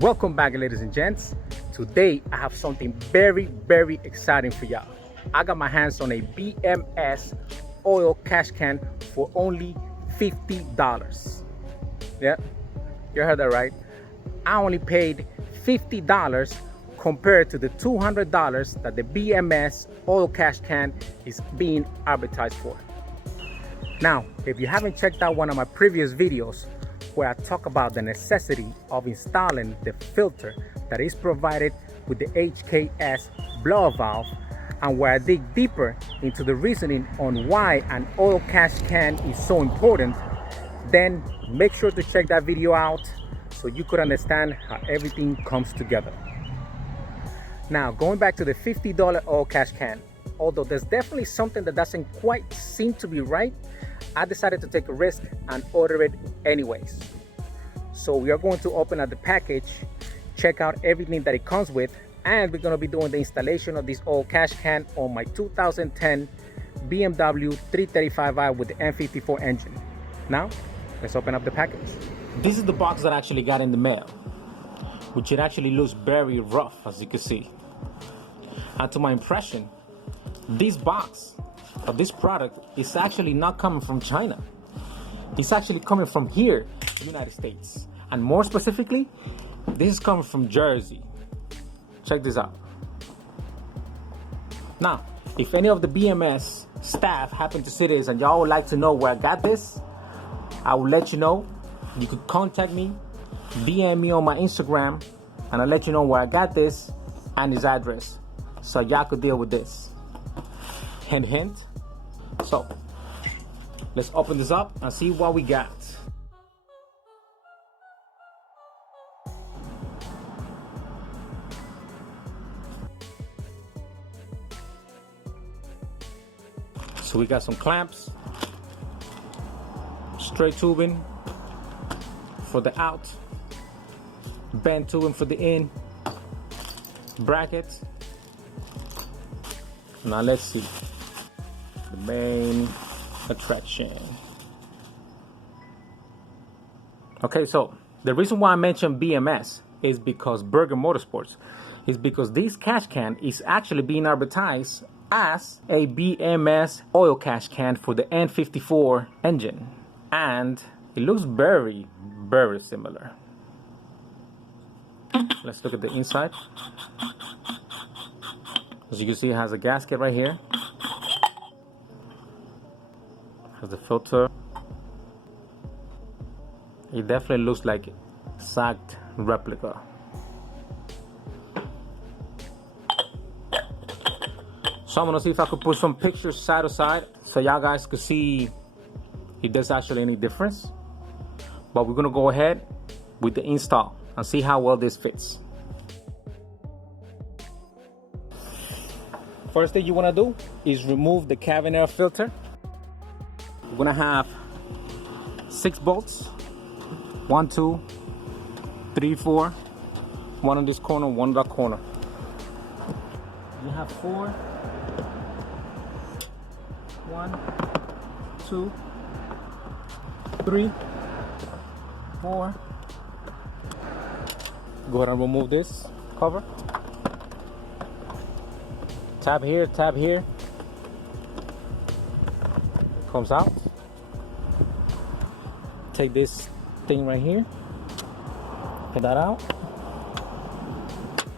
Welcome back, ladies and gents. Today I have something very exciting for y'all. I got my hands on a BMS Oil Catch Can for only $50. Yeah, you heard that right. I only paid $50 compared to the $200 that the BMS Oil Catch Can is being advertised for. Now, if you haven't checked out one of my previous videos where I talk about the necessity of installing the filter that is provided with the HKS blower valve, and where I dig deeper into the reasoning on why an oil catch can is so important, then make sure to check that video out so you could understand how everything comes together. Now, going back to the $50 oil catch can, although there's definitely something that doesn't quite seem to be right, I decided to take a risk and order it anyways. So we are going to open up the package, check out everything that it comes with, and we're going to be doing the installation of this oil catch can on my 2010 BMW 335i with the N54 engine. Now, let's open up the package. This is the box that I actually got in the mail, which it actually looks very rough, as you can see. And to my impression, this box of this product is actually not coming from China. It's actually coming from here, the United States. And more specifically, this is coming from Jersey. Check this out. Now, if any of the BMS staff happen to see this and y'all would like to know where I got this, I will let you know. You could contact me, DM me on my Instagram, and I'll let you know where I got this and his address, so y'all could deal with this. Hint, hint. So, let's open this up and see what we got. So we got some clamps, straight tubing for the out, bent tubing for the in, bracket. Now let's see the main attraction. Okay, so the reason why I mentioned BMS is because Berger Motorsports is because this catch can is actually being advertised as a BMS oil catch can for the N54 engine, and it looks very similar. Let's look at the inside. As you can see, it has a gasket right here, has the filter. It definitely looks like exact replica. So I'm gonna see if I could put some pictures side to side so y'all guys could see if there's actually any difference. But we're gonna go ahead with the install and see how well this fits. First thing you wanna do is remove the cabin air filter. We're gonna have 6 bolts. 1, 2, 3, 4. One on this corner, one on that corner. You have 4. 1, 2, 3, 4. Go ahead and remove this cover. Tab here, tab here. Comes out. Take this thing right here. Get that out.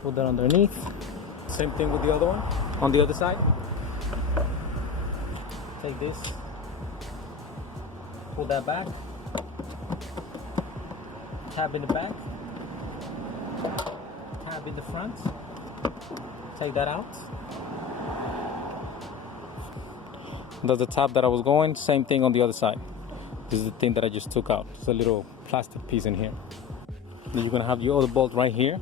Put that underneath. Same thing with the other one. On the other side. Take this. Pull that back. Tab in the back. Tab in the front. Take that out. That's the tab that I was going. Same thing on the other side. This is the thing that I just took out. It's a little plastic piece in here. Then you're gonna have your other bolt right here.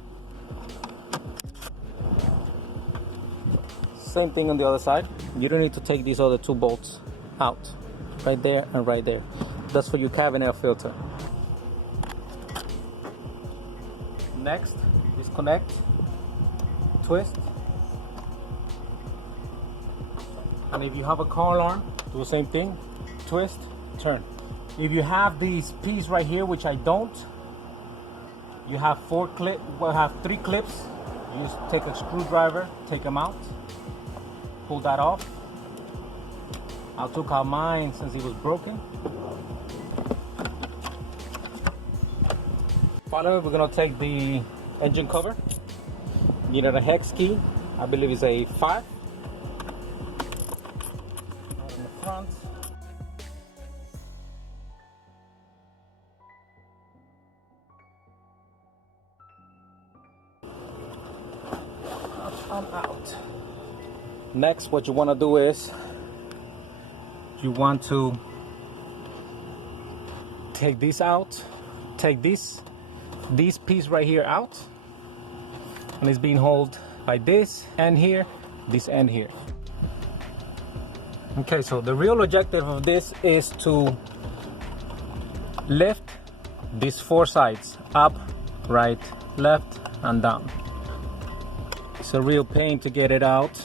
Same thing on the other side. You don't need to take these other 2 bolts out. Right there and right there. That's for your cabin air filter. Next, disconnect, twist. And if you have a car alarm, do the same thing. Twist, turn. If you have this piece right here, which I don't, You have three clips. You just take a screwdriver, take them out, pull that off. I took out mine since it was broken. Finally, we're gonna take the engine cover. You need a hex key. I believe it's a 5. Out in the front. I'm out. Next, what you want to do is you want to take this out, take this piece right here out, and it's being held by this end here, this end here. Okay, so the real objective of this is to lift these 4 sides up, right, left, and down. It's a real pain to get it out,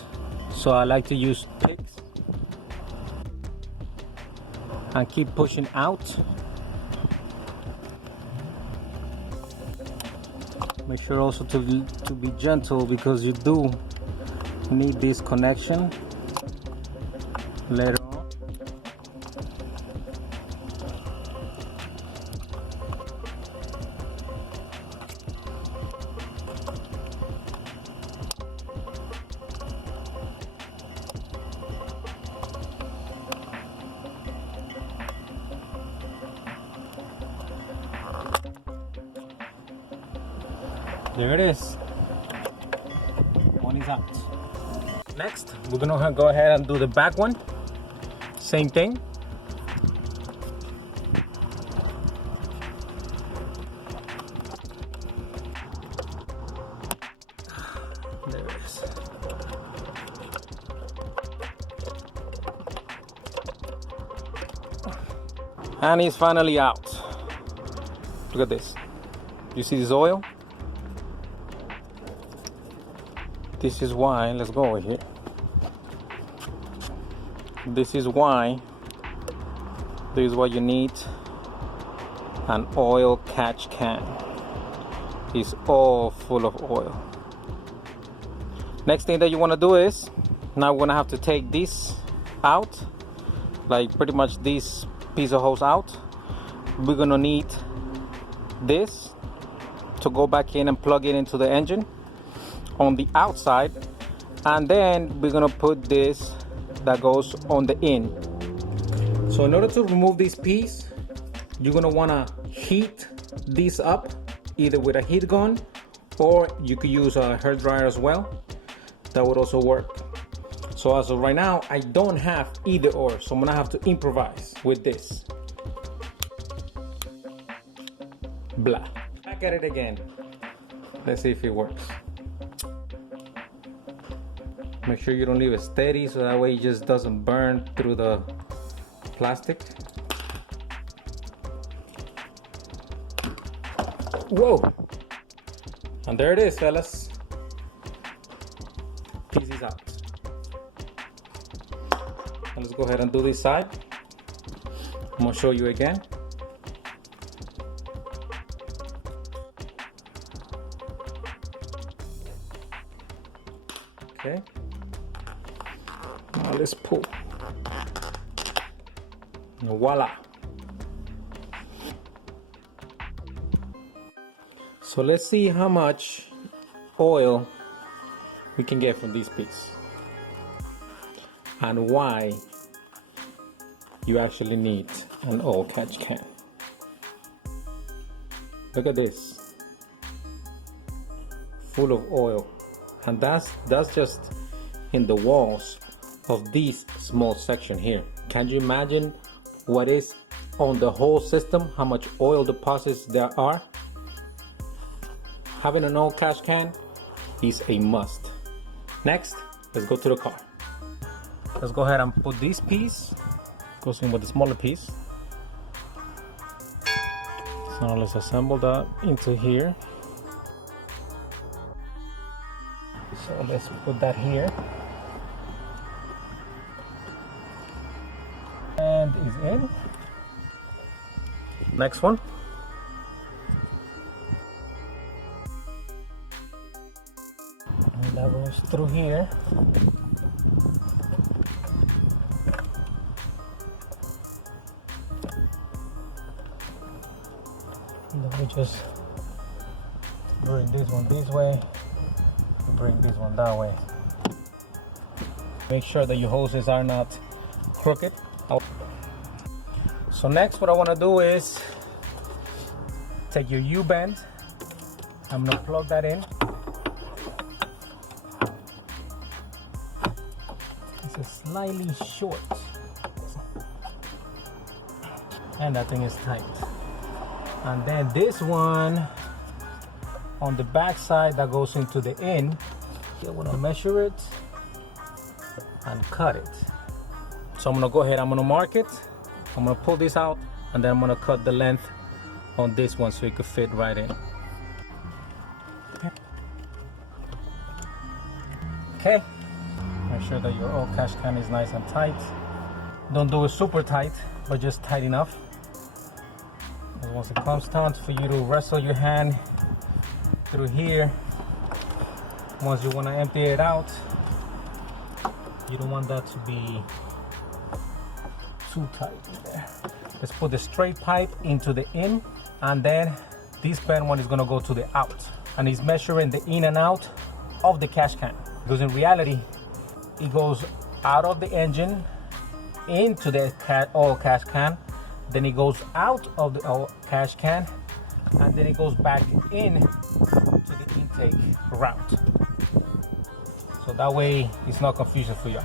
so I like to use picks and keep pushing out. Make sure also to be gentle, because you do need this connection later on. There it is. One is out. Next, we're gonna go ahead and do the back one. Same thing. There it is. And he's finally out. Look at this. You see this oil? This is why, let's go over here. This is why you need an oil catch can. It's all full of oil. Next thing that you want to do is, now we're going to have to take this out, like pretty much this piece of hose out. We're going to need this to go back in and plug it into the engine on the outside, and then we're gonna put this that goes on the in. So in order to remove this piece, you're gonna wanna heat this up either with a heat gun, or you could use a hair dryer as well. That would also work. So as of right now, I don't have either or, so I'm gonna have to improvise with this. Blah. Back at it again. Let's see if it works. Make sure you don't leave it steady, so that way it just doesn't burn through the plastic. Whoa! And there it is, fellas. Piece is out. And let's go ahead and do this side. I'm gonna show you again. Okay. Now let's pull. And voila. So let's see how much oil we can get from this piece, and why you actually need an oil catch can. Look at this, full of oil, and that's just in the walls of this small section here. Can you imagine what is on the whole system, how much oil deposits there are? Having an oil catch can is a must. Next, let's go to the car. Let's go ahead and put this piece, goes in with the smaller piece. So now let's assemble that into here. So let's put that here. And is in. just through here. And then we just bring this one this way, bring this one that way. Make sure that your hoses are not crooked. So next, what I want to do is take your U-bend. I'm going to plug that in. This is slightly short, and that thing is tight. And then this one on the back side that goes into the in, you want to measure it and cut it. So I'm gonna go ahead, I'm gonna mark it, I'm gonna pull this out, and then I'm gonna cut the length on this one so it could fit right in. Okay, make sure that your oil catch can is nice and tight. Don't do it super tight, but just tight enough. And once it comes time for you to wrestle your hand through here, once you want to empty it out, you don't want that to be too tight in there. Let's put the straight pipe into the in, and then this bent one is going to go to the out, and it's measuring the in and out of the catch can, because in reality it goes out of the engine into the oil catch can, then it goes out of the oil catch can, and then it goes back in to the intake route. So that way it's not confusing for you.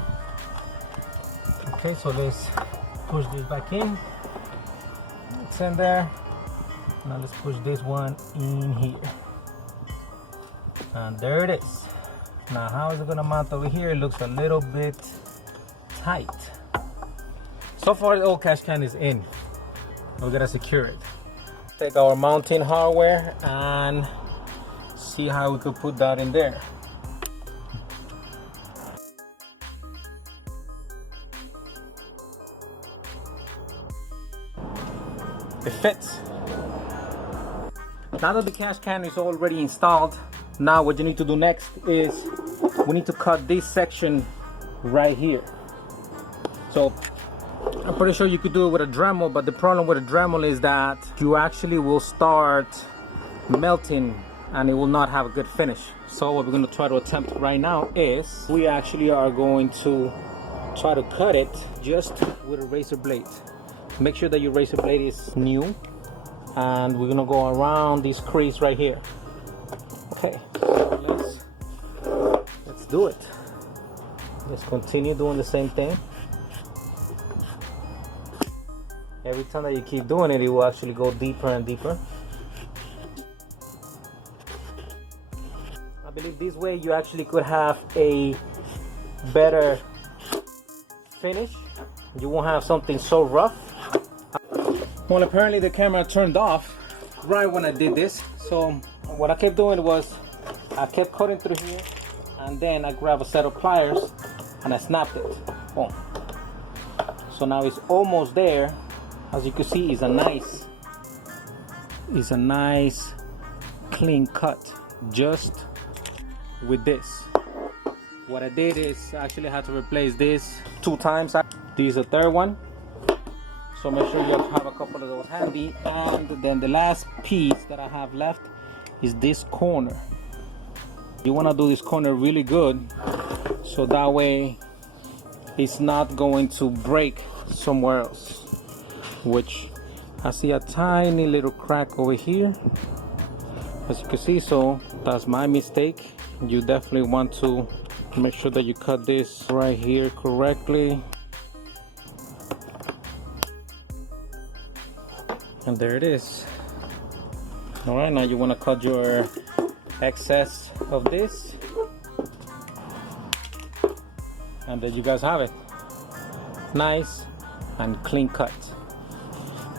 Okay, so let's push this back in. It's in there. Now let's push this one in here. And there it is. Now how is it gonna mount over here? It looks a little bit tight. So far the oil catch can is in. We're gonna secure it. Take our mounting hardware and see how we could put that in there. It fits. Now that the catch can is already installed, now what you need to do next is we need to cut this section right here. So I'm pretty sure you could do it with a Dremel, but the problem with a Dremel is that you actually will start melting and it will not have a good finish. So what we're going to try to attempt right now is we actually are going to try to cut it just with a razor blade. Make sure that your razor blade is new, and we're going to go around this crease right here. Okay, let's do it. Let's continue doing the same thing. Every time that you keep doing it, it will actually go deeper and deeper. I believe this way you actually could have a better finish. You won't have something so rough. Well, apparently the camera turned off right when I did this. So what I kept doing was I kept cutting through here, and then I grabbed a set of pliers and I snapped it. Boom. So now it's almost there. As you can see, it's a nice clean cut just with this. What I did is I actually had to replace this 2 times. This is a third one. So make sure you have a couple of those handy. And then the last piece that I have left is this corner. You want to do this corner really good, so that way it's not going to break somewhere else. Which I see a tiny little crack over here, as you can see. So that's my mistake. You definitely want to make sure that you cut this right here correctly. And there it is. All right, now you want to cut your excess of this, and there you guys have it. Nice and clean cut.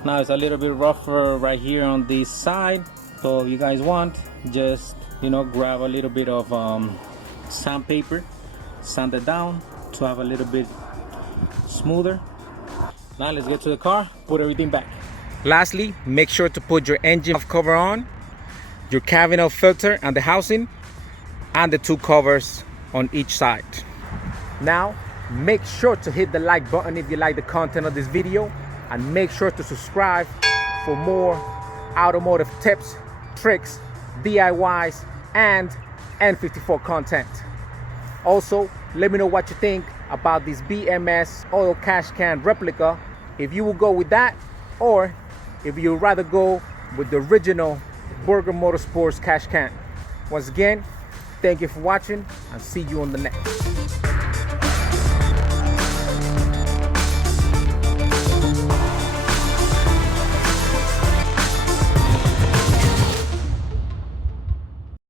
Now it's a little bit rougher right here on this side, so if you guys want, just grab a little bit of sandpaper, sand it down to have a little bit smoother. Now let's get to the car, put everything back. Lastly, make sure to put your engine cover on, your cabin filter and the housing, and the 2 covers on each side. Now, make sure to hit the like button if you like the content of this video, and make sure to subscribe for more automotive tips, tricks, DIYs, and N54 content. Also, let me know what you think about this BMS Oil Catch Can replica, if you will go with that, or if you'd rather go with the original Burger Motorsports Catch Can. Once again, thank you for watching, and see you on the next.